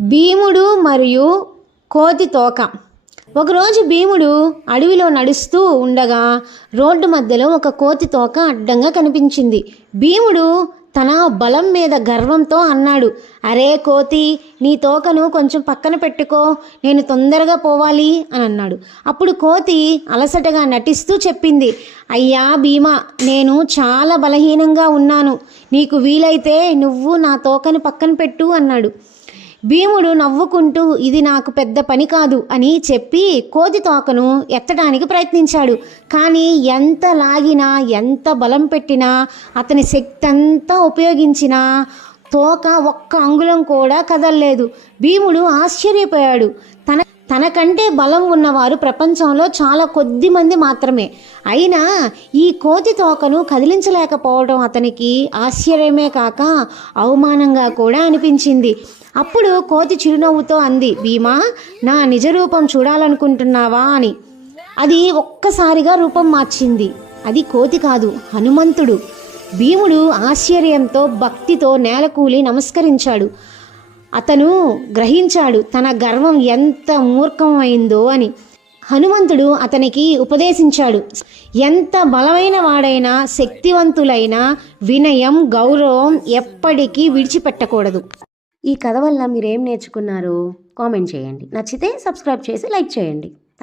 భీముడు మరియు కోతి తోక. ఒకరోజు భీముడు అడవిలో నడుస్తూ ఉండగా రోడ్డు మధ్యలో ఒక కోతి తోక అడ్డంగా కనిపించింది. భీముడు తన బలం మీద గర్వంతో అన్నాడు, అరే కోతి, నీ తోకను కొంచెం పక్కన పెట్టుకో, నేను తొందరగా పోవాలి అని అన్నాడు. అప్పుడు కోతి అలసటగా నటిస్తూ చెప్పింది, అయ్యా భీమా, నేను చాలా బలహీనంగా ఉన్నాను, నీకు వీలైతే నువ్వు నా తోకను పక్కన పెట్టు అన్నాడు. భీముడు నవ్వుకుంటూ ఇది నాకు పెద్ద పని కాదు అని చెప్పి కోతి తోకను ఎత్తడానికి ప్రయత్నించాడు. కానీ ఎంత లాగినా, ఎంత బలం పెట్టినా, అతని శక్తి అంతా ఉపయోగించినా తోక ఒక్క అంగుళం కూడా కదలలేదు. భీముడు ఆశ్చర్యపోయాడు. తనకంటే బలం ఉన్నవారు ప్రపంచంలో చాలా కొద్ది మంది మాత్రమే. అయినా ఈ కోతి తోకను కదిలించలేకపోవడం అతనికి ఆశ్చర్యమే కాక అవమానంగా కూడా అనిపించింది. అప్పుడు కోతి చిరునవ్వుతో అంది, భీమా, నా నిజ రూపం చూడాలనుకుంటున్నావా అని. అది ఒక్కసారిగా రూపం మార్చింది. అది కోతి కాదు, హనుమంతుడు. భీముడు ఆశ్చర్యంతో భక్తితో నేలకూలి నమస్కరించాడు. అతను గ్రహించాడు తన గర్వం ఎంత మూర్ఖమైందో అని. హనుమంతుడు అతనికి ఉపదేశించాడు, ఎంత బలమైన వాడైనా, శక్తివంతులైన వినయం, గౌరవం ఎప్పటికీ విడిచిపెట్టకూడదు. ఈ కథ వల్ల మీరేం నేర్చుకున్నారో కామెంట్ చేయండి. నచ్చితే సబ్స్క్రైబ్ చేసి లైక్ చేయండి.